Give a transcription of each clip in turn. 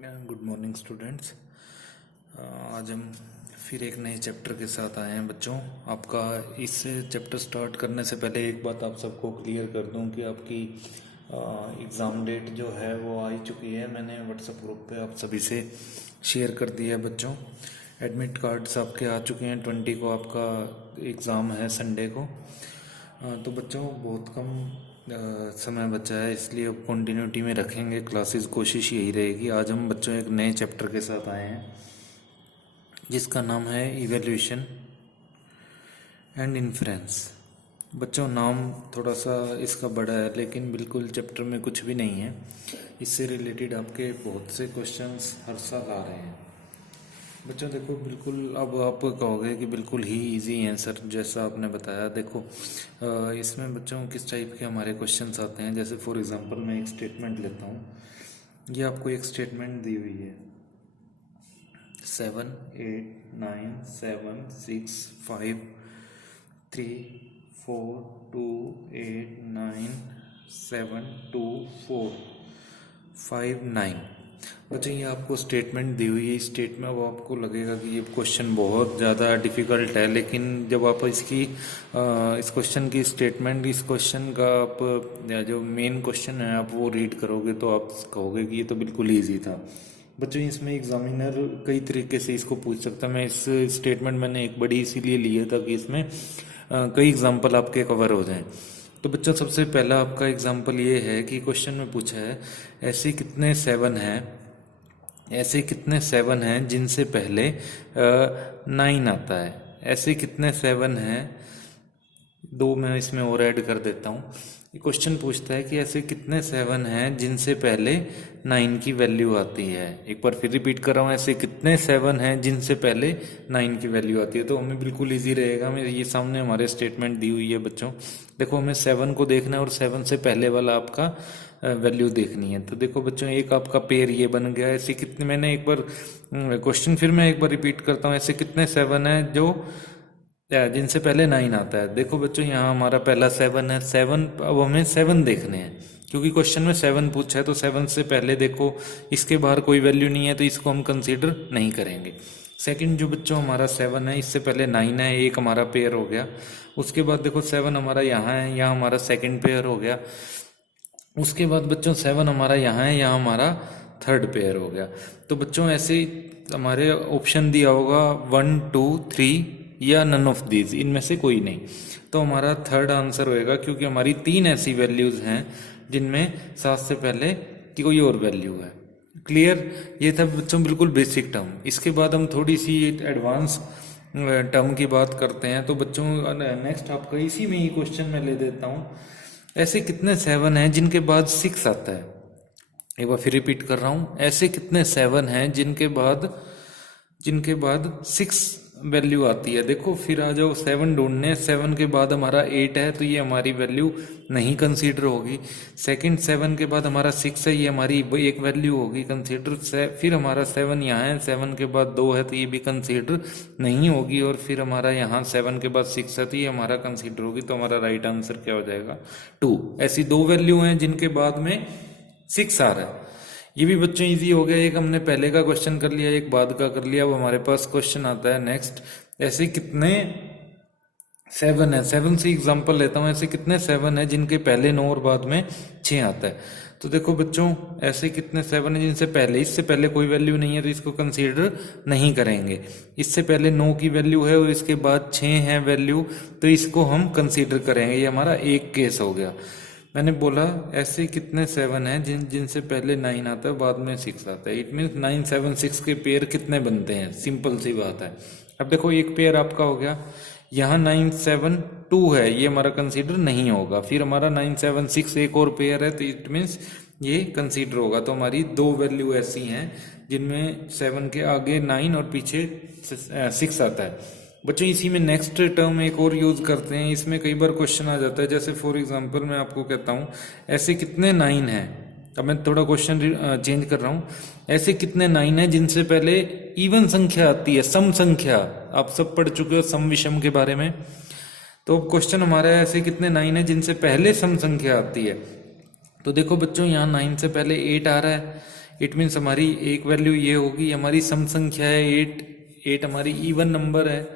Good morning students. आज हम फिर एक नए चैप्टर के साथ आए हैं बच्चों। आपका इस चैप्टर स्टार्ट करने से पहले एक बात आप सबको क्लियर कर दूं कि आपकी एग्ज़ाम डेट जो है वो आ ही चुकी है। मैंने व्हाट्सएप ग्रुप पे आप सभी से शेयर कर दिया है बच्चों। एडमिट कार्ड्स आपके आ चुके हैं। 20 को आपका एग्ज़ाम है, संडे को। तो बच्चों बहुत कम समय बचा है, इसलिए अब कंटिन्यूटी में रखेंगे क्लासेस। कोशिश यही रहेगी। आज हम बच्चों एक नए चैप्टर के साथ आए हैं जिसका नाम है इवैल्यूएशन एंड इन्फ्रेंस। बच्चों नाम थोड़ा सा इसका बड़ा है, लेकिन बिल्कुल चैप्टर में कुछ भी नहीं है। इससे रिलेटेड आपके बहुत से क्वेश्चंस हर साल आ रहे हैं बच्चों। देखो बिल्कुल, अब आप कहोगे कि बिल्कुल ही इजी है सर, जैसा आपने बताया। देखो इसमें बच्चों किस टाइप के हमारे क्वेश्चंस आते हैं। जैसे फॉर एग्जांपल मैं एक स्टेटमेंट लेता हूँ। ये आपको एक स्टेटमेंट दी हुई है 7 8 9 7 6 5 3 4 2 8 9 7 2 4 5 9। बच्चों ये आपको स्टेटमेंट दी हुई है। स्टेटमेंट अब आपको लगेगा कि ये क्वेश्चन बहुत ज़्यादा डिफ़िकल्ट है, लेकिन जब आप इसकी इस क्वेश्चन की स्टेटमेंट, इस क्वेश्चन का आप जो मेन क्वेश्चन है आप वो रीड करोगे तो आप कहोगे कि ये तो बिल्कुल ईजी था। बच्चों इसमें एग्जामिनर कई तरीके से इसको पूछ सकता है। मैं इस स्टेटमेंट मैंने एक बड़ी इसीलिए ली है ताकि इसमें कई एग्जाम्पल आपके कवर हो जाएं। तो बच्चों सबसे पहला आपका एग्जाम्पल ये है कि क्वेश्चन में पूछा है ऐसे कितने 7 हैं, ऐसे कितने 7 हैं जिनसे पहले 9 आता है। ऐसे कितने 7 हैं, दो मैं इसमें और ऐड कर देता हूँ। ये क्वेश्चन पूछता है कि ऐसे कितने 7 हैं जिनसे पहले 9 की वैल्यू आती है। एक बार फिर रिपीट कर रहा हूँ, ऐसे कितने 7 हैं जिनसे पहले 9 की वैल्यू आती है। तो हमें बिल्कुल इजी रहेगा। हमें ये सामने हमारे स्टेटमेंट दी हुई है बच्चों। देखो हमें 7 को देखना है और 7 से पहले वाला आपका वैल्यू देखनी है। तो देखो बच्चों एक आपका पेयर ये बन गया। ऐसे कितने, मैंने एक बार क्वेश्चन फिर मैं एक बार रिपीट करता हूँ। ऐसे कितने 7 हैं जो जिनसे पहले 9 आता है। देखो बच्चों यहाँ हमारा पहला 7 है। 7, अब हमें 7 देखने हैं क्योंकि क्वेश्चन में 7 पूछा है। तो 7 से पहले देखो इसके बाहर कोई वैल्यू नहीं है, तो इसको हम कंसीडर नहीं करेंगे। सेकंड जो बच्चों हमारा 7 है, इससे पहले 9 है, एक हमारा पेयर हो गया। उसके बाद देखो 7 हमारा यहाँ है, यहाँ हमारा सेकंड पेयर हो गया। उसके बाद बच्चों 7 हमारा यहाँ है, यहाँ हमारा थर्ड पेयर हो गया। तो बच्चों ऐसे हमारे ऑप्शन दिया होगा 1 2 3 या नन ऑफ दीज, इनमें से कोई नहीं। तो हमारा थर्ड आंसर होएगा, क्योंकि हमारी 3 ऐसी वैल्यूज हैं जिनमें 7 से पहले की कोई और वैल्यू है। क्लियर? ये था बच्चों बिल्कुल बेसिक टर्म। इसके बाद हम थोड़ी सी एडवांस टर्म की बात करते हैं। तो बच्चों नेक्स्ट आपका इसी में ही क्वेश्चन में ले देता हूँ। ऐसे कितने 7 हैं जिनके बाद 6 आता है। एक बार फिर रिपीट कर रहा हूँ, ऐसे कितने 7 हैं जिनके बाद 6 वैल्यू आती है। देखो फिर आ जाओ 7 ढूंढने। 7 के बाद हमारा 8 है, तो ये हमारी वैल्यू नहीं कंसीडर होगी। सेकंड 7 के बाद हमारा 6 है, ये हमारी एक वैल्यू होगी कंसीडर। फिर हमारा 7 यहाँ है, 7 के बाद 2 है, तो ये भी कंसीडर नहीं होगी। और फिर हमारा यहाँ 7 के बाद 6 है, तो ये हमारा कंसीडर होगी। तो हमारा राइट आंसर क्या हो जाएगा? 2। ऐसी 2 वैल्यू हैं जिनके बाद में 6 आ रहा है। ये भी बच्चों इजी हो गया। एक हमने पहले का क्वेश्चन कर लिया, एक बाद का कर लिया। अब हमारे पास क्वेश्चन आता है नेक्स्ट, ऐसे कितने 7 है। 7 से एग्जांपल लेता हूँ। ऐसे कितने 7 है जिनके पहले 9 और बाद में 6 आता है। तो देखो बच्चों ऐसे कितने 7 है जिनसे पहले, इससे पहले कोई वैल्यू नहीं है, तो इसको कंसीडर नहीं करेंगे। इससे पहले 9 की वैल्यू है और इसके बाद 6 है वैल्यू, तो इसको हम कंसीडर करेंगे। ये हमारा एक केस हो गया। मैंने बोला ऐसे कितने 7 हैं जिनसे पहले 9 आता है, बाद में 6 आता है। इट मीन्स 9 7 6 के पेयर कितने बनते हैं? सिंपल सी बात है। अब देखो एक पेयर आपका हो गया, यहाँ 9 7 2 है, ये हमारा कंसीडर नहीं होगा। फिर हमारा 9 7 6 एक और पेयर है, तो इट मीन्स ये कंसीडर होगा। तो हमारी 2 वैल्यू ऐसी हैं जिनमें 7 के आगे 9 और पीछे 6 आता है। बच्चों इसी में नेक्स्ट टर्म एक और यूज करते हैं। इसमें कई बार क्वेश्चन आ जाता है। जैसे फॉर एग्जांपल मैं आपको कहता हूँ ऐसे कितने 9 हैं। अब मैं थोड़ा क्वेश्चन चेंज कर रहा हूँ। ऐसे कितने 9 हैं जिनसे पहले इवन संख्या आती है, सम संख्या। आप सब पढ़ चुके हो सम विषम के बारे में। तो क्वेश्चन हमारा है ऐसे कितने 9 हैं जिनसे पहले सम संख्या आती है। तो देखो बच्चों यहाँ 9 से पहले 8 आ रहा है, इट मीन्स हमारी एक वैल्यू ये होगी, हमारी सम संख्या है 8, 8 हमारी इवन नंबर है।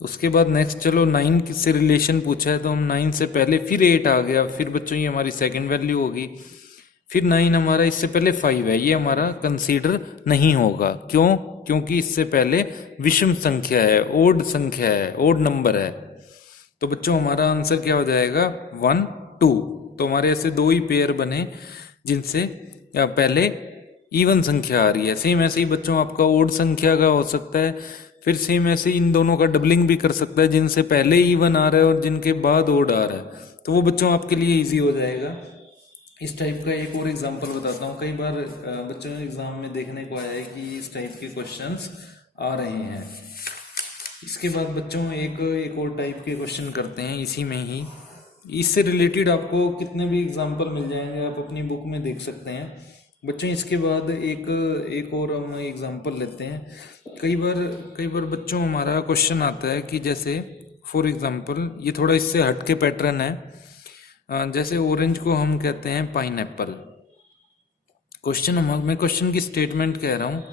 उसके बाद नेक्स्ट चलो 9 से रिलेशन पूछा है, तो हम 9 से पहले फिर 8 आ गया, फिर बच्चों ये हमारी सेकंड वैल्यू होगी। फिर 9 हमारा इससे पहले 5 है, ये हमारा कंसीडर नहीं होगा। क्यों? क्योंकि इससे पहले विषम संख्या है, ओड संख्या है, ओड नंबर है। तो बच्चों हमारा आंसर क्या हो जाएगा? 1 2। तो हमारे ऐसे दो ही पेयर बने जिनसे पहले इवन संख्या आ रही है। सेम ऐसे ही बच्चों आपका ओड संख्या का हो सकता है, फिर सेम ऐसे इन दोनों का डबलिंग भी कर सकता है, जिनसे पहले इवन आ रहा है और जिनके बाद ओड आ रहा है, तो वो बच्चों आपके लिए इजी हो जाएगा। इस टाइप का एक और एग्जांपल बताता हूँ। कई बार बच्चों एग्जाम में देखने को आया है कि इस टाइप के क्वेश्चंस आ रहे हैं। इसके बाद बच्चों एक और टाइप के क्वेश्चन करते हैं इसी में ही। इससे रिलेटेड आपको कितने भी एग्जांपल मिल जाएंगे, आप अपनी बुक में देख सकते हैं बच्चों। इसके बाद एक और हम एग्जांपल लेते हैं। कई बार बच्चों हमारा क्वेश्चन आता है कि जैसे फॉर एग्जांपल ये थोड़ा इससे हट के पैटर्न है। जैसे ऑरेंज को हम कहते हैं पाइनएप्पल। मैं क्वेश्चन की स्टेटमेंट कह रहा हूँ।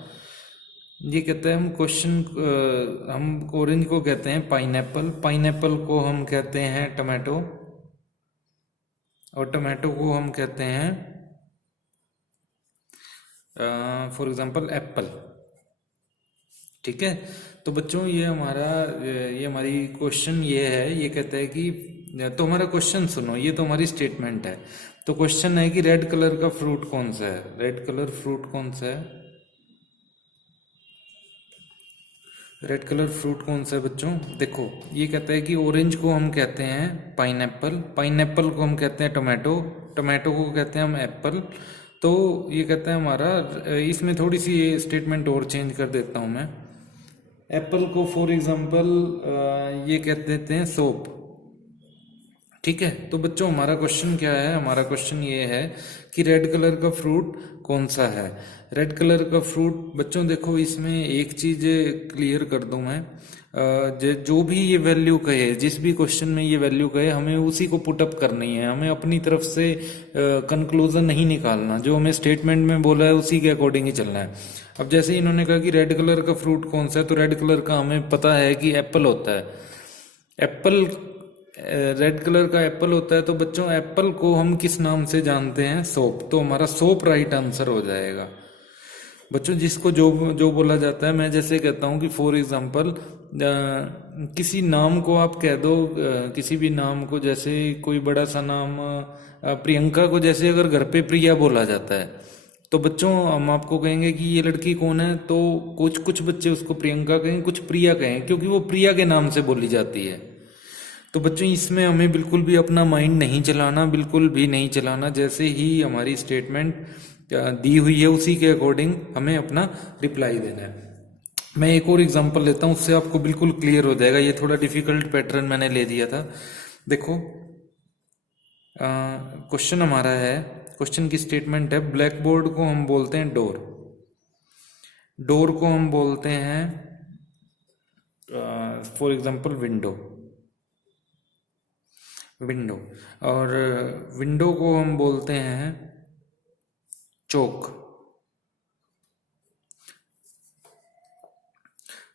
ये कहता है हम ऑरेंज को कहते हैं पाइनएप्पल, पाइनएप्पल को हम कहते हैं टमाटो, और टमाटो को हम कहते हैं फॉर एग्जांपल एप्पल। ठीक है, तो बच्चों ये हमारी क्वेश्चन ये है, ये कहता है कि तो हमारा क्वेश्चन सुनो, ये तो हमारी स्टेटमेंट है। तो क्वेश्चन है कि रेड कलर का फ्रूट कौन सा है? रेड कलर फ्रूट कौन सा है? रेड कलर फ्रूट कौन सा है बच्चों? देखो ये कहता है कि ऑरेंज को हम कहते हैं पाइनएप्पल, पाइनएप्पल को हम कहते हैं टमाटो, टमाटो को कहते हैं हम एप्पल। तो ये कहता है हमारा, इसमें थोड़ी सी ये स्टेटमेंट और चेंज कर देता हूँ मैं। एप्पल को फॉर एग्जांपल ये कह देते हैं सोप। ठीक है, तो बच्चों हमारा क्वेश्चन क्या है? हमारा क्वेश्चन ये है कि रेड कलर का फ्रूट कौन सा है? रेड कलर का फ्रूट बच्चों देखो, इसमें एक चीज क्लियर कर दूं मैं, जो भी ये वैल्यू कहे, जिस भी क्वेश्चन में ये वैल्यू कहे, हमें उसी को पुटअप करनी है। हमें अपनी तरफ से कंक्लूजन नहीं निकालना, जो हमें स्टेटमेंट में बोला है उसी के अकॉर्डिंग ही चलना है। अब जैसे इन्होंने कहा कि रेड कलर का फ्रूट कौन सा है, तो रेड कलर का हमें पता है कि एप्पल होता है। एप्पल, रेड कलर का एप्पल होता है, तो बच्चों एप्पल को हम किस नाम से जानते हैं? सोप। तो हमारा सोप राइट आंसर हो जाएगा। बच्चों जिसको जो बोला जाता है, मैं जैसे कहता हूँ कि फॉर एग्जांपल किसी नाम को आप कह दो, किसी भी नाम को, जैसे कोई बड़ा सा नाम, प्रियंका को जैसे अगर घर पे प्रिया बोला जाता है, तो बच्चों हम आपको कहेंगे कि ये लड़की कौन है, तो कुछ बच्चे उसको प्रियंका कहेंगे, कुछ प्रिया कहेंगे, क्योंकि वो प्रिया के नाम से बोली जाती है। तो बच्चों इसमें हमें बिल्कुल भी अपना माइंड नहीं चलाना, बिल्कुल भी नहीं चलाना। जैसे ही हमारी स्टेटमेंट दी हुई है उसी के अकॉर्डिंग हमें अपना रिप्लाई देना है। मैं एक और एग्जांपल लेता हूँ, उससे आपको बिल्कुल क्लियर हो जाएगा। ये थोड़ा डिफिकल्ट पैटर्न मैंने ले दिया था। देखो क्वेश्चन हमारा है, क्वेश्चन की स्टेटमेंट है, ब्लैक बोर्ड को हम बोलते हैं डोर, डोर को हम बोलते हैं फॉर एग्जांपल विंडो, विंडो, और विंडो को हम बोलते हैं चौक।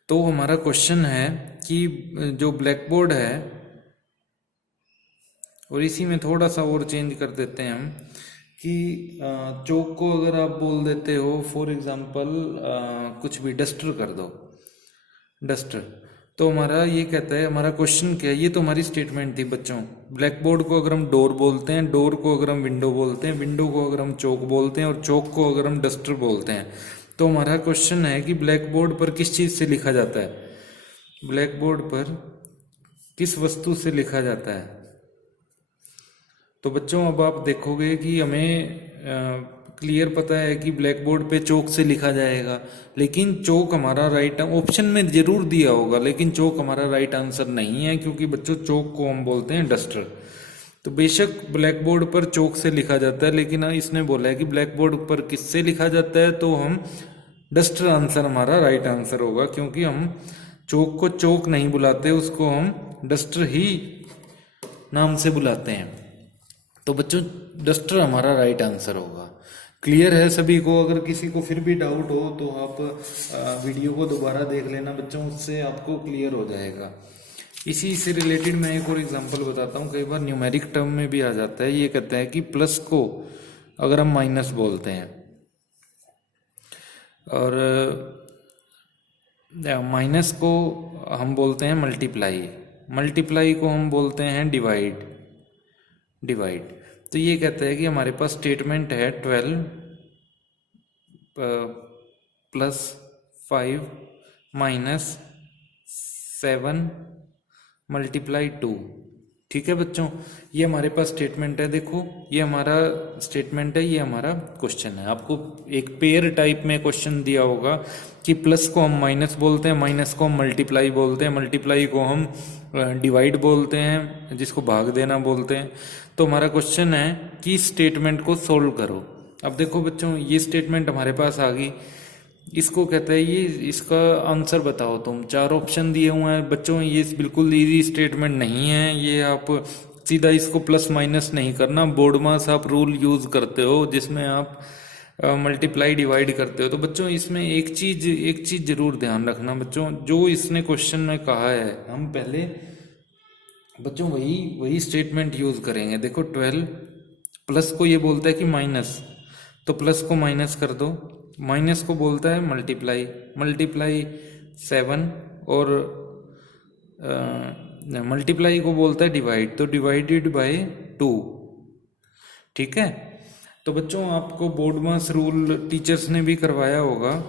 तो हमारा क्वेश्चन है कि जो ब्लैक बोर्ड है, और इसी में थोड़ा सा और चेंज कर देते हैं हम कि चौक को अगर आप बोल देते हो फॉर एग्जांपल कुछ भी डस्टर कर दो, डस्टर। तो हमारा ये कहता है, हमारा क्वेश्चन क्या है? ये तो हमारी स्टेटमेंट थी बच्चों। ब्लैक बोर्ड को अगर हम डोर बोलते हैं, डोर को अगर हम विंडो बोलते हैं, विंडो को अगर हम चौक बोलते हैं, और चौक को अगर हम डस्टर बोलते हैं, तो हमारा क्वेश्चन है कि ब्लैक बोर्ड पर किस चीज से लिखा जाता है? ब्लैक बोर्ड पर किस वस्तु से लिखा जाता है? तो बच्चों अब आप देखोगे कि हमें क्लियर पता है कि ब्लैक बोर्ड पे चौक से लिखा जाएगा, लेकिन चौक हमारा राइट ऑप्शन में जरूर दिया होगा, लेकिन चौक हमारा राइट आंसर नहीं है, क्योंकि बच्चों चौक को हम बोलते हैं डस्टर। तो बेशक ब्लैक बोर्ड पर चौक से लिखा जाता है, लेकिन इसने बोला है कि ब्लैक बोर्ड पर किससे लिखा जाता है, तो हम डस्टर आंसर हमारा राइट आंसर होगा, क्योंकि हम चौक को चौक नहीं बुलाते, उसको हम डस्टर ही नाम से बुलाते हैं। तो बच्चों डस्टर हमारा राइट आंसर होगा। क्लियर है सभी को? अगर किसी को फिर भी डाउट हो तो आप वीडियो को दोबारा देख लेना बच्चों, उससे आपको क्लियर हो जाएगा। इसी से रिलेटेड मैं एक और एग्जांपल बताता हूँ, कई बार न्यूमेरिक टर्म में भी आ जाता है। ये कहता है कि प्लस को अगर हम माइनस बोलते हैं और माइनस को हम बोलते हैं मल्टीप्लाई, मल्टीप्लाई को हम बोलते हैं डिवाइड, डिवाइड। तो ये कहता है कि हमारे पास स्टेटमेंट है 12 प्लस 5 माइनस 7 मल्टीप्लाई 2। ठीक है बच्चों, ये हमारे पास स्टेटमेंट है। देखो ये हमारा स्टेटमेंट है, ये हमारा क्वेश्चन है। आपको एक पेयर टाइप में क्वेश्चन दिया होगा कि प्लस को हम माइनस बोलते हैं, माइनस को हम मल्टीप्लाई बोलते हैं, मल्टीप्लाई को हम डिवाइड बोलते हैं, जिसको भाग देना बोलते हैं। तो हमारा क्वेश्चन है कि स्टेटमेंट को सोल्व करो। अब देखो बच्चों, ये स्टेटमेंट हमारे पास आ गई, इसको कहता है ये इसका आंसर बताओ तुम। 4 ऑप्शन दिए हुए हैं बच्चों, ये बिल्कुल इजी स्टेटमेंट नहीं है। ये आप सीधा इसको प्लस माइनस नहीं करना, बोर्ड मास आप रूल यूज करते हो जिसमें आप मल्टीप्लाई डिवाइड करते हो। तो बच्चों इसमें एक चीज जरूर ध्यान रखना बच्चों, जो इसने क्वेश्चन में कहा है हम पहले बच्चों वही स्टेटमेंट यूज करेंगे। देखो 12 प्लस को ये बोलता है कि माइनस, तो प्लस को माइनस कर दो, माइनस को बोलता है मल्टीप्लाई, मल्टीप्लाई 7 और मल्टीप्लाई को बोलता है डिवाइड, तो डिवाइडेड बाय 2। ठीक है, तो बच्चों आपको बोर्ड मास रूल टीचर्स ने भी करवाया होगा।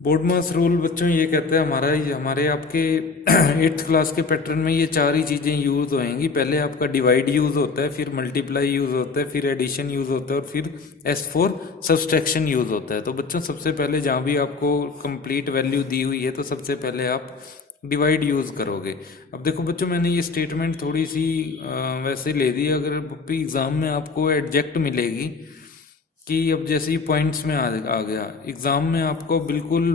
बोर्ड मास रूल बच्चों ये कहता है हमारे आपके 8th क्लास के पैटर्न में ये 4 ही चीज़ें यूज होएंगी। पहले आपका डिवाइड यूज होता है, फिर मल्टीप्लाई यूज होता है, फिर एडिशन यूज होता है और फिर S4 सब्सट्रैक्शन यूज होता है। तो बच्चों सबसे पहले जहाँ भी आपको कंप्लीट वैल्यू दी हुई है तो सबसे पहले आप डिवाइड यूज करोगे। अब देखो बच्चों, मैंने ये स्टेटमेंट थोड़ी सी वैसे ले दी। अगर एग्जाम में आपको एडजेक्ट मिलेगी कि अब जैसे ही पॉइंट्स में आ गया, एग्जाम में आपको बिल्कुल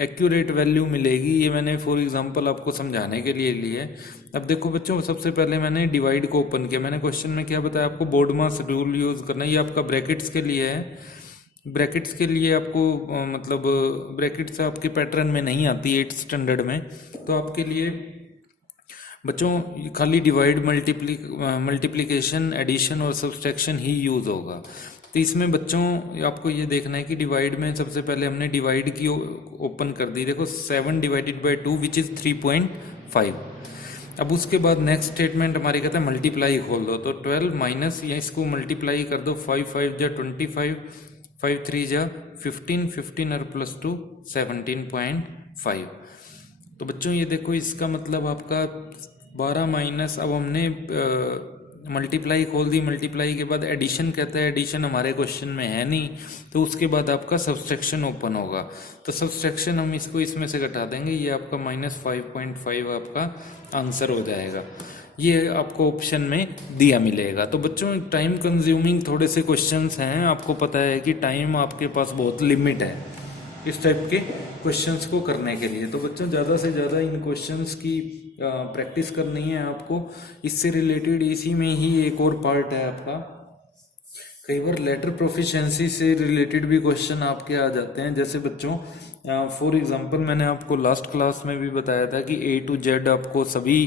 एक्यूरेट वैल्यू मिलेगी। ये मैंने फॉर एग्जांपल आपको समझाने के लिए ली है। अब देखो बच्चों, सबसे पहले मैंने डिवाइड को ओपन किया। मैंने क्वेश्चन में क्या बताया आपको, बोर्ड मास रूल यूज करना। ये आपका ब्रैकेट्स के लिए है, ब्रैकेट्स के लिए आपको मतलब ब्रैकेट्स आपके पैटर्न में नहीं आती 8th स्टैंडर्ड में, तो आपके लिए बच्चों खाली डिवाइड, मल्टीप्लिकेशन, एडिशन और सब्सट्रैक्शन ही यूज होगा। तो इसमें बच्चों आपको ये देखना है कि डिवाइड में सबसे पहले हमने डिवाइड की ओपन कर दी। देखो 7 डिवाइडेड बाय 2 विच इज 3.5। अब उसके बाद नेक्स्ट स्टेटमेंट हमारी कहता है मल्टीप्लाई खोल दो, तो 12 माइनस या इसको मल्टीप्लाई कर दो, 5 5 जा 25, 5 3 जा 15, 15 और प्लस 2 17.5। तो बच्चों ये देखो, इसका मतलब आपका 12 माइनस, अब हमने मल्टीप्लाई खोल दी, मल्टीप्लाई के बाद एडिशन कहता है, एडिशन हमारे क्वेश्चन में है नहीं, तो उसके बाद आपका सब्सट्रैक्शन ओपन होगा। तो सब्सट्रैक्शन हम इसको इसमें से घटा देंगे, ये आपका -5.5 आपका आंसर हो जाएगा। ये आपको ऑप्शन में दिया मिलेगा। तो बच्चों टाइम कंज्यूमिंग थोड़े से क्वेश्चंस हैं, आपको पता है कि टाइम आपके पास बहुत लिमिट है इस टाइप के क्वेश्चंस को करने के लिए। तो बच्चों ज़्यादा से ज़्यादा इन क्वेश्चंस की प्रैक्टिस करनी है आपको। इससे रिलेटेड इसी में ही एक और पार्ट है आपका, कई बार लेटर प्रोफिशिएंसी से रिलेटेड भी क्वेश्चन आपके आ जाते हैं। जैसे बच्चों फॉर एग्जांपल मैंने आपको लास्ट क्लास में भी बताया था कि A to Z आपको सभी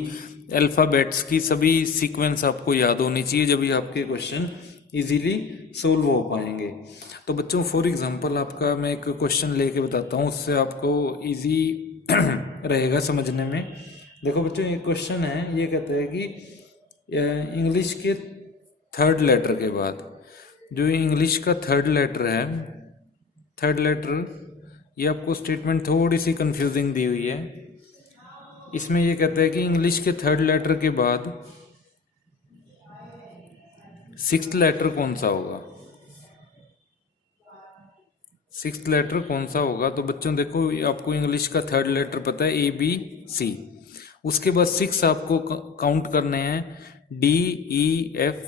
अल्फ़ाबेट्स की सभी सीक्वेंस आपको याद होनी चाहिए, जब भी आपके क्वेश्चन इजीली सोल्व हो पाएंगे। तो बच्चों फॉर एग्जांपल आपका मैं एक क्वेश्चन लेके बताता हूँ, उससे आपको इजी रहेगा समझने में। देखो बच्चों एक क्वेश्चन है, ये कहता है कि इंग्लिश के 3rd लेटर के बाद, जो इंग्लिश का 3rd लेटर है, 3rd लेटर, ये आपको स्टेटमेंट थोड़ी सी कंफ्यूजिंग दी हुई है। इसमें ये कहता है कि इंग्लिश के 3rd लेटर के बाद 6th लेटर कौन सा होगा, 6th लेटर कौन सा होगा। तो बच्चों देखो आपको इंग्लिश का 3rd लेटर पता है ABC, उसके बाद 6 आपको काउंट करने हैं DEFGHI,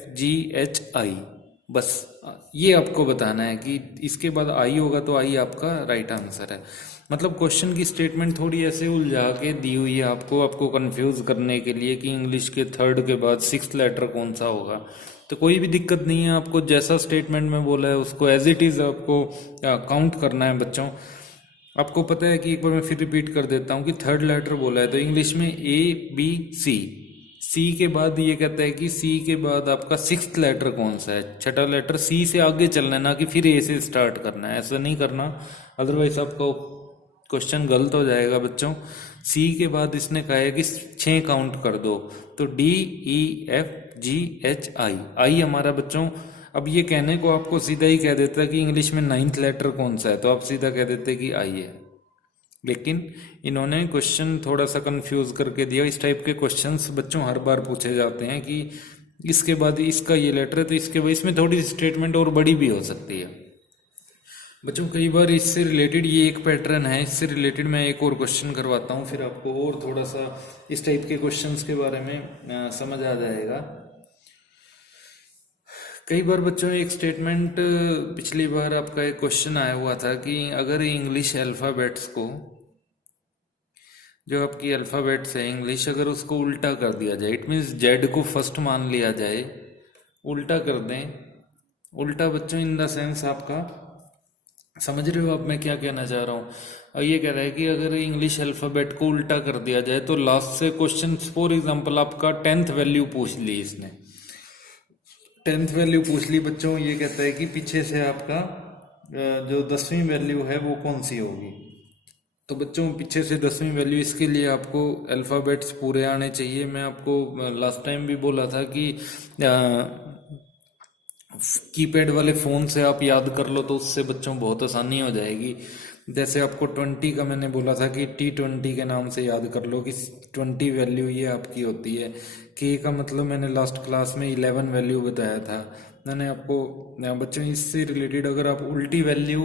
बस ये आपको बताना है कि इसके बाद आई होगा तो आई आपका राइट आंसर है। मतलब क्वेश्चन की स्टेटमेंट थोड़ी ऐसे उलझा के दी हुई है आपको कंफ्यूज करने के लिए कि इंग्लिश के 3rd के बाद 6th लेटर कौन सा होगा। तो कोई भी दिक्कत नहीं है, आपको जैसा स्टेटमेंट में बोला है उसको एज इट इज़ आपको काउंट करना है बच्चों। आपको पता है कि एक बार मैं फिर रिपीट कर देता हूँ कि थर्ड लेटर बोला है तो इंग्लिश में ABC, सी के बाद ये कहता है कि सी के बाद आपका सिक्स्थ लेटर कौन सा है, छठा लेटर सी से आगे चलना है, ना कि फिर ए से स्टार्ट करना है, ऐसा नहीं करना, अदरवाइज आपको क्वेश्चन गलत हो जाएगा बच्चों। सी के बाद इसने कहा है कि 6 काउंट कर दो, तो DEFGHI, आई हमारा बच्चों, अब ये कहने को आपको सीधा ही कह देता है कि इंग्लिश में 9th लेटर कौन सा है, तो आप सीधा कह देते कि आई है, लेकिन इन्होंने क्वेश्चन थोड़ा सा कंफ्यूज करके दिया। इस टाइप के क्वेश्चंस बच्चों हर बार पूछे जाते हैं कि इसके बाद इसका ये लेटर है तो इसके बाद इसमें थोड़ी स्टेटमेंट और बड़ी भी हो सकती है बच्चों। कई बार इससे रिलेटेड ये एक पैटर्न है, इससे रिलेटेड मैं एक और क्वेश्चन करवाता हूँ, फिर आपको और थोड़ा सा इस टाइप के क्वेश्चंस के बारे में समझ आ जाएगा। कई बार बच्चों एक स्टेटमेंट, पिछली बार आपका एक क्वेश्चन आया हुआ था कि अगर इंग्लिश अल्फ़ाबेट्स को, जो आपकी अल्फ़ाबेट्स है इंग्लिश, अगर उसको उल्टा कर दिया जाए, इट मीन्स जेड को फर्स्ट मान लिया जाए, उल्टा कर दें। उल्टा बच्चों इन द सेंस आपका समझ रहे हो आप मैं क्या कहना चाह रहा हूँ। और ये कह रहा है कि अगर इंग्लिश अल्फ़ाबेट को उल्टा कर दिया जाए तो लास्ट से क्वेश्चन, फॉर एग्जांपल आपका 10th वैल्यू पूछ ली इसने, 10th वैल्यू पूछ ली बच्चों, ये कहता है कि पीछे से आपका जो 10वीं वैल्यू है वो कौन सी होगी। तो बच्चों पीछे से 10वीं वैल्यू, इसके लिए आपको अल्फ़ाबेट्स पूरे आने चाहिए। मैं आपको लास्ट टाइम भी बोला था कि कीपैड वाले फ़ोन से आप याद कर लो तो उससे बच्चों बहुत आसानी हो जाएगी। जैसे आपको 20 का मैंने बोला था कि T20 के नाम से याद कर लो कि 20 वैल्यू ये आपकी होती है। के का मतलब मैंने लास्ट क्लास में 11 वैल्यू बताया था मैंने आपको। बच्चों इससे रिलेटेड अगर आप उल्टी वैल्यू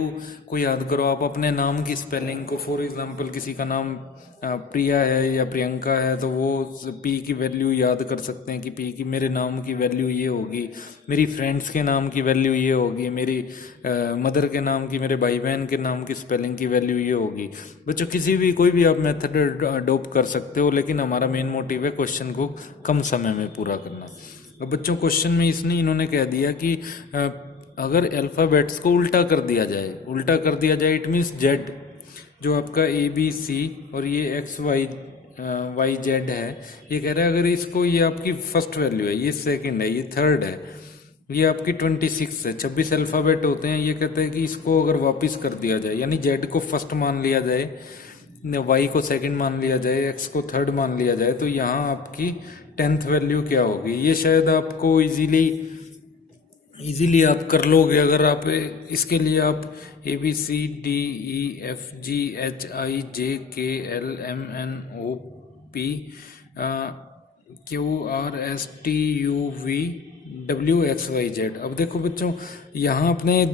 को याद करो, आप अपने नाम की स्पेलिंग को, फॉर एग्जांपल किसी का नाम प्रिया है या प्रियंका है तो वो पी की वैल्यू याद कर सकते हैं कि पी की मेरे नाम की वैल्यू ये होगी, मेरी फ्रेंड्स के नाम की वैल्यू ये होगी, मेरी मदर के नाम की, मेरे भाई बहन के नाम की स्पेलिंग की वैल्यू ये होगी। बच्चों किसी भी कोई भी आप मेथड अडोप्ट कर सकते हो, लेकिन हमारा मेन मोटिव है क्वेश्चन को कम समय में पूरा करना। अब बच्चों क्वेश्चन में इन्होंने कह दिया कि अगर अल्फ़ाबेट्स को उल्टा कर दिया जाए, उल्टा कर दिया जाए इट मीन्स जेड, जो आपका ABC और ये XYZ है, ये कह रहा है अगर इसको, ये आपकी फर्स्ट वैल्यू है, ये सेकंड है, ये थर्ड है, ये आपकी 26 है, 26 अल्फ़ाबेट होते हैं। ये कहते हैं कि इसको अगर वापस कर दिया जाए, यानी जेड को फर्स्ट मान लिया जाए, वाई को सेकंड मान लिया जाए, एक्स को थर्ड मान लिया जाए, तो यहाँ आपकी 10th वैल्यू क्या होगी। ये शायद आपको इजीली आप कर लोगे अगर आप इसके लिए आप ABCDEFGHIJKLMNOPQRSTUVWXYZ। अब देखो बच्चों यहाँ अपने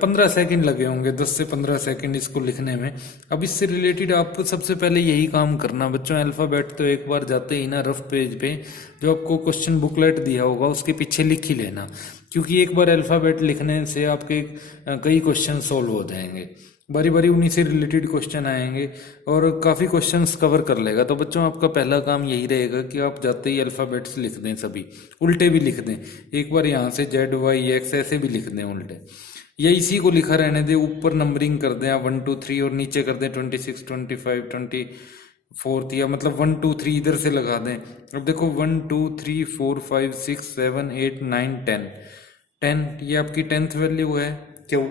15 सेकंड लगे होंगे, 10 से 15 सेकंड इसको लिखने में। अब इससे रिलेटेड आप सबसे पहले यही काम करना बच्चों, अल्फ़ाबेट तो एक बार जाते ही ना रफ पेज पे जो आपको क्वेश्चन बुकलेट दिया होगा उसके पीछे लिख ही लेना, क्योंकि एक बार अल्फ़ाबेट लिखने से आपके कई क्वेश्चन सॉल्व हो जाएंगे, बारी बारी उन्हीं से रिलेटेड क्वेश्चन आएंगे और काफ़ी क्वेश्चंस कवर कर लेगा। तो बच्चों आपका पहला काम यही रहेगा कि आप जाते ही अल्फ़ाबेट्स लिख दें, सभी उल्टे भी लिख दें, एक बार यहाँ से ZYX ऐसे भी लिख दें उल्टे, या इसी को लिखा रहने दें, ऊपर नंबरिंग कर दें आप 1 2 3 और नीचे कर दें 26 25 24, या मतलब 1 2 3 इधर से लगा दें। अब देखो 1 2 3 4 5 6 7 8 9 10, ये आपकी 10th वैल्यू है क्यों।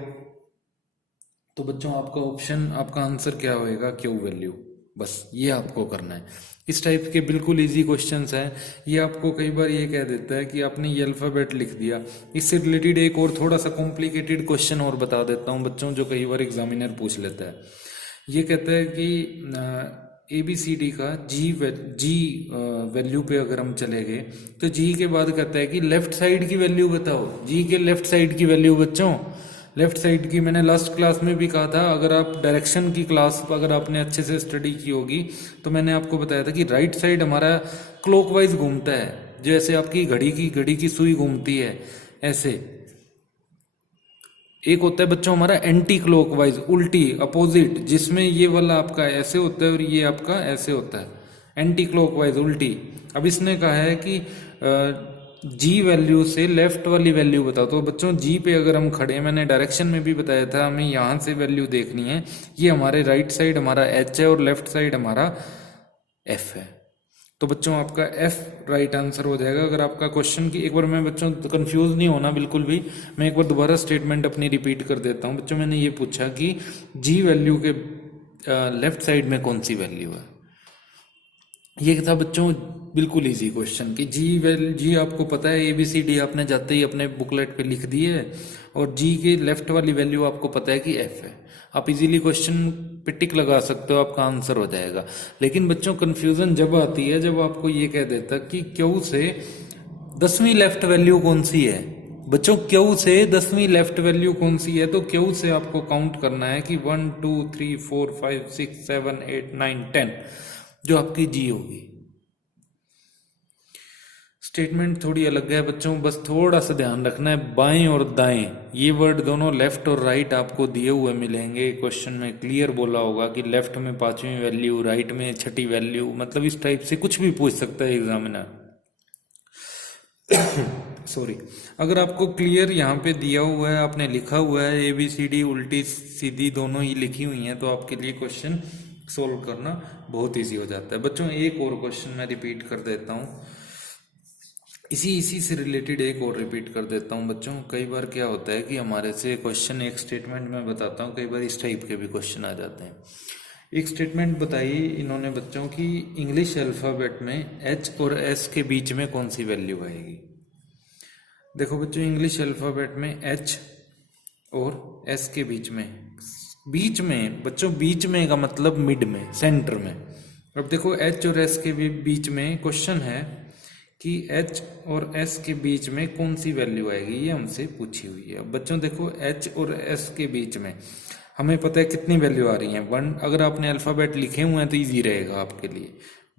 तो बच्चों आपका ऑप्शन, आपका आंसर क्या होएगा, क्यू वैल्यू। बस ये आपको करना है। इस टाइप के बिल्कुल इजी क्वेश्चंस हैं। ये आपको कई बार ये कह देता है कि आपने ये अल्फ़ाबेट लिख दिया। इससे रिलेटेड एक और थोड़ा सा कॉम्प्लिकेटेड क्वेश्चन और बता देता हूँ बच्चों, जो कई बार एग्जामिनर पूछ लेता है। ये कहता है कि ABCD का जी वैल्यू पे अगर हम चले गए तो जी के बाद कहता है कि लेफ्ट साइड की वैल्यू बताओ। जी के लेफ्ट साइड की वैल्यू बच्चों, लेफ्ट साइड की मैंने लास्ट क्लास में भी कहा था, अगर आप डायरेक्शन की क्लास अगर आपने अच्छे से स्टडी की होगी तो मैंने आपको बताया था कि राइट साइड हमारा क्लॉकवाइज घूमता है, जैसे आपकी घड़ी की सुई घूमती है ऐसे। एक होता है बच्चों हमारा एंटी क्लॉकवाइज, उल्टी, अपोजिट, जिसमें ये वाला आपका ऐसे होता है और ये आपका ऐसे होता है, एंटी क्लॉकवाइज, उल्टी। अब इसने कहा है कि जी वैल्यू से लेफ्ट वाली वैल्यू बताओ। तो बच्चों जी पे अगर हम खड़े हैं, मैंने डायरेक्शन में भी बताया था, हमें यहाँ से वैल्यू देखनी है। ये हमारे राइट साइड हमारा एच है और लेफ्ट साइड हमारा एफ है। तो बच्चों आपका एफ राइट आंसर हो जाएगा। अगर आपका क्वेश्चन की एक बार, मैं बच्चों कंफ्यूज नहीं होना बिल्कुल भी, मैं एक बार दोबारा स्टेटमेंट अपनी रिपीट कर देता हूँ। बच्चों मैंने ये पूछा कि जी वैल्यू के लेफ्ट साइड में कौन सी वैल्यू है। ये था बच्चों बिल्कुल इजी क्वेश्चन कि जी आपको पता है ABCD आपने जाते ही अपने बुकलेट पे लिख दी है, और जी के लेफ्ट वाली वैल्यू आपको पता है कि एफ है। आप इजीली क्वेश्चन पे टिक लगा सकते हो, आपका आंसर हो जाएगा। लेकिन बच्चों कंफ्यूजन जब आती है जब आपको ये कह देता कि क्यू से 10वीं लेफ्ट वैल्यू कौन सी है। बच्चों क्यू से 10वीं लेफ्ट वैल्यू कौन सी है, तो क्यू से आपको काउंट करना है कि 1 2 3 4 5 6 7 8 9 10 जो आपकी जी होगी। स्टेटमेंट थोड़ी अलग है बच्चों, बस थोड़ा सा ध्यान रखना है। बाएं और दाएं ये वर्ड दोनों लेफ्ट और राइट आपको दिए हुए मिलेंगे। क्वेश्चन में क्लियर बोला होगा कि लेफ्ट में 5वीं वैल्यू, राइट में 6ठी वैल्यू, मतलब इस टाइप से कुछ भी पूछ सकता है एग्जामिनर। सॉरी, अगर आपको क्लियर यहाँ पे दिया हुआ है, आपने लिखा हुआ है ABCD उल्टी सीधी दोनों ही लिखी हुई हैं, तो आपके लिए क्वेश्चन सोल्व करना बहुत इजी हो जाता है। बच्चों एक और क्वेश्चन मैं रिपीट कर देता हूँ, इसी से रिलेटेड एक और रिपीट कर देता हूँ बच्चों। कई बार क्या होता है कि हमारे से क्वेश्चन एक स्टेटमेंट में बताता हूँ, कई बार इस टाइप के भी क्वेश्चन आ जाते हैं। एक स्टेटमेंट बताई इन्होंने बच्चों की, इंग्लिश अल्फ़ाबेट में एच और एस के बीच में कौन सी वैल्यू आएगी। देखो बच्चों इंग्लिश अल्फ़ाबेट में एच और एस के बीच में बच्चों बीच में का मतलब मिड में, सेंटर में। अब देखो एच और एस के बीच में क्वेश्चन है कि एच और एस के बीच में कौन सी वैल्यू आएगी, ये हमसे पूछी हुई है। अब बच्चों देखो एच और एस के बीच में हमें पता है कितनी वैल्यू आ रही है, 1। अगर आपने अल्फ़ाबेट लिखे हुए हैं तो इजी रहेगा आपके लिए।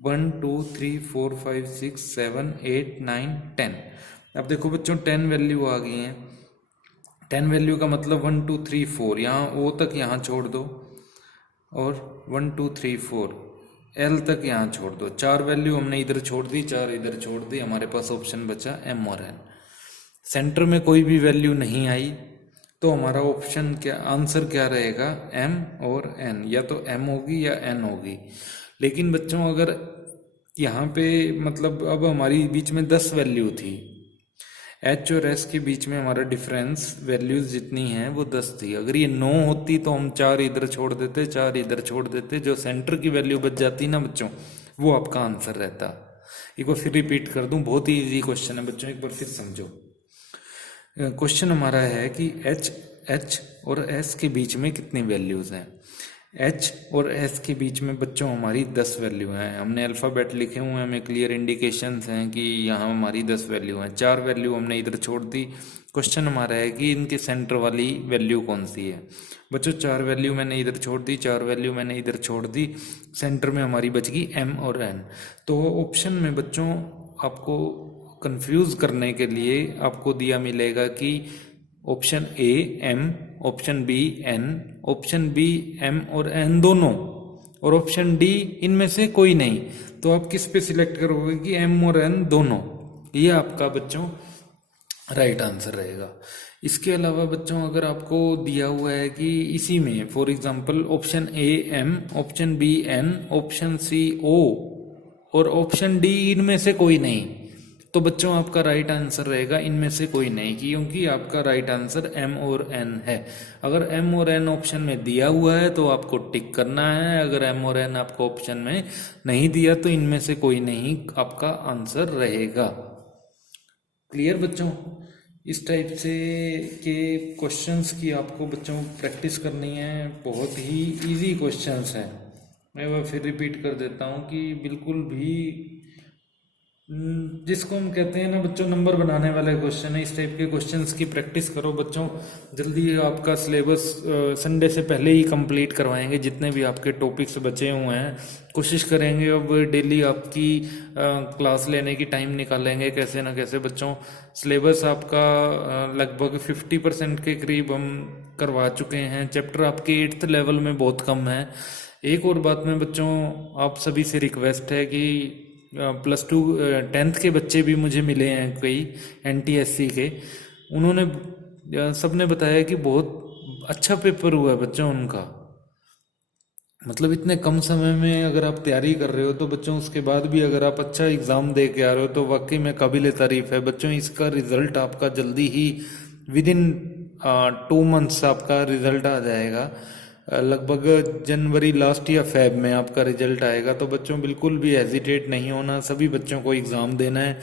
1 2 3 4 5 6 7 8 9 10। अब देखो बच्चों 10 वैल्यू आ गई हैं। 10 वैल्यू का मतलब 1 2 3 4, यहाँ ओ तक यहाँ छोड़ दो, और 1 2 3 4 एल तक यहाँ छोड़ दो। 4 वैल्यू हमने इधर छोड़ दी, 4 इधर छोड़ दी, हमारे पास ऑप्शन बचा एम और एन। सेंटर में कोई भी वैल्यू नहीं आई, तो हमारा ऑप्शन क्या, आंसर क्या रहेगा, एम और एन। या तो एम होगी या एन होगी। लेकिन बच्चों अगर यहाँ पे मतलब अब हमारी बीच में 10 वैल्यू थी, एच और एस के बीच में हमारा डिफरेंस वैल्यूज जितनी हैं वो 10 थी। अगर ये 9 होती तो हम 4 इधर छोड़ देते, 4 इधर छोड़ देते, जो सेंटर की वैल्यू बच जाती ना बच्चों, वो आपका आंसर रहता। एक बार फिर रिपीट कर दूं, बहुत ही इजी क्वेश्चन है बच्चों, एक बार फिर समझो। क्वेश्चन हमारा है कि एच और एस के बीच में कितनी वैल्यूज हैं। एच और एस के बीच में बच्चों हमारी 10 वैल्यू हैं। हमने अल्फ़ाबेट लिखे हुए हैं, हमें क्लियर इंडिकेशंस हैं कि यहाँ हमारी 10 वैल्यू हैं। 4 वैल्यू हमने इधर छोड़ दी। क्वेश्चन हमारा है कि इनके सेंटर वाली वैल्यू कौन सी है। बच्चों 4 वैल्यू मैंने इधर छोड़ दी, 4 वैल्यू मैंने इधर छोड़ दी, सेंटर में हमारी बच गई एम और एन। तो ऑप्शन में बच्चों आपको कंफ्यूज करने के लिए आपको दिया मिलेगा कि option A M, option B N, option B M और एन दोनों, और ऑप्शन डी इनमें से कोई नहीं। तो आप किस पे सिलेक्ट करोगे कि एम और एन दोनों, ये आपका बच्चों राइट आंसर रहेगा। इसके अलावा बच्चों अगर आपको दिया हुआ है कि इसी में for example option A M, option B N, option C O और ऑप्शन डी इनमें से कोई नहीं, तो बच्चों आपका राइट आंसर रहेगा इनमें से कोई नहीं, क्योंकि आपका राइट आंसर एम और एन है। अगर एम और एन ऑप्शन में दिया हुआ है तो आपको टिक करना है, अगर एम और एन आपको ऑप्शन में नहीं दिया तो इनमें से कोई नहीं आपका आंसर रहेगा। क्लियर बच्चों? इस टाइप से के क्वेश्चंस की आपको बच्चों प्रैक्टिस करनी है, बहुत ही इजी क्वेश्चंस हैं। मैं वह फिर रिपीट कर देता हूँ कि बिल्कुल भी जिसको हम कहते हैं ना बच्चों नंबर बनाने वाले क्वेश्चन है, इस टाइप के क्वेश्चंस की प्रैक्टिस करो बच्चों। जल्दी आपका सिलेबस संडे से पहले ही कंप्लीट करवाएंगे, जितने भी आपके टॉपिक्स बचे हुए हैं कोशिश करेंगे अब डेली आपकी क्लास लेने की टाइम निकालेंगे कैसे ना कैसे बच्चों। सिलेबस आपका लगभग 50% के करीब हम करवा चुके हैं। चैप्टर आपके 8th लेवल में बहुत कम है। एक और बात में बच्चों आप सभी से रिक्वेस्ट है कि +2 10th के बच्चे भी मुझे मिले हैं कई NTSC के, उन्होंने सबने बताया कि बहुत अच्छा पेपर हुआ है बच्चों उनका। मतलब इतने कम समय में अगर आप तैयारी कर रहे हो तो बच्चों उसके बाद भी अगर आप अच्छा एग्ज़ाम दे के आ रहे हो तो वाकई में काबिल तारीफ़ है बच्चों। इसका रिज़ल्ट आपका जल्दी ही विदिन 2 मंथ्स आपका रिज़ल्ट आ जाएगा। लगभग जनवरी लास्ट या फेब में आपका रिजल्ट आएगा। तो बच्चों बिल्कुल भी हेजिटेट नहीं होना, सभी बच्चों को एग्ज़ाम देना है।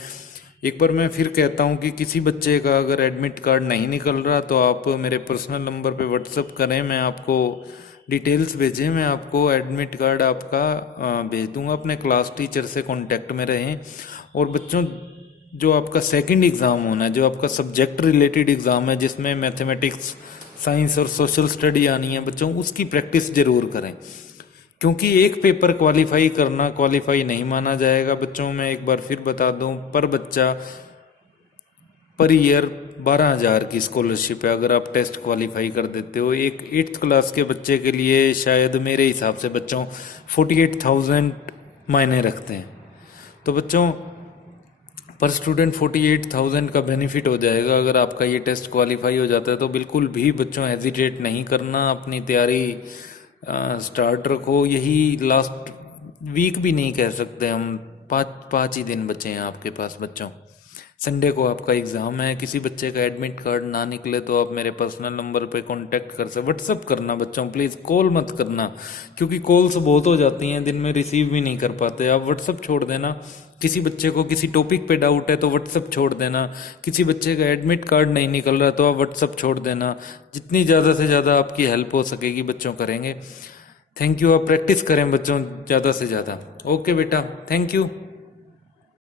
एक बार मैं फिर कहता हूँ कि किसी बच्चे का अगर एडमिट कार्ड नहीं निकल रहा तो आप मेरे पर्सनल नंबर पे व्हाट्सअप करें, मैं आपको डिटेल्स भेजें, मैं आपको एडमिट कार्ड आपका भेज दूंगा। अपने क्लास टीचर से कांटेक्ट में रहें। और बच्चों जो आपका सेकंड एग्ज़ाम होना है, जो आपका सब्जेक्ट रिलेटेड एग्ज़ाम है जिसमें मैथमेटिक्स, साइंस और सोशल स्टडी आनी है बच्चों, उसकी प्रैक्टिस ज़रूर करें। क्योंकि एक पेपर क्वालिफाई करना क्वालिफाई नहीं माना जाएगा बच्चों। मैं एक बार फिर बता दूं, पर बच्चा पर ईयर 12,000 की स्कॉलरशिप है अगर आप टेस्ट क्वालिफाई कर देते हो। एक 8th क्लास के बच्चे के लिए शायद मेरे हिसाब से बच्चों 48,000 मायने रखते हैं। तो बच्चों पर स्टूडेंट 48,000 का बेनिफिट हो जाएगा अगर आपका ये टेस्ट क्वालिफाई हो जाता है। तो बिल्कुल भी बच्चों हेजिटेट नहीं करना, अपनी तैयारी स्टार्ट रखो। यही लास्ट वीक भी नहीं कह सकते हम, पाँच ही दिन बचे हैं आपके पास बच्चों। संडे को आपका एग्ज़ाम है। किसी बच्चे का एडमिट कार्ड ना निकले तो आप मेरे पर्सनल नंबर पे कांटेक्ट कर सकते। व्हाट्सअप करना बच्चों, प्लीज़ कॉल मत करना, क्योंकि कॉल्स बहुत हो जाती हैं, दिन में रिसीव भी नहीं कर पाते। आप व्हाट्सअप छोड़ देना। किसी बच्चे को किसी टॉपिक पे डाउट है तो व्हाट्सअप छोड़ देना। किसी बच्चे का एडमिट कार्ड नहीं निकल रहा तो आप व्हाट्सअप छोड़ देना। जितनी ज़्यादा से ज़्यादा आपकी हेल्प हो सकेगी बच्चों करेंगे। Thank you. आप प्रैक्टिस करें बच्चों ज़्यादा से ज़्यादा। ओके बेटा, थैंक यू।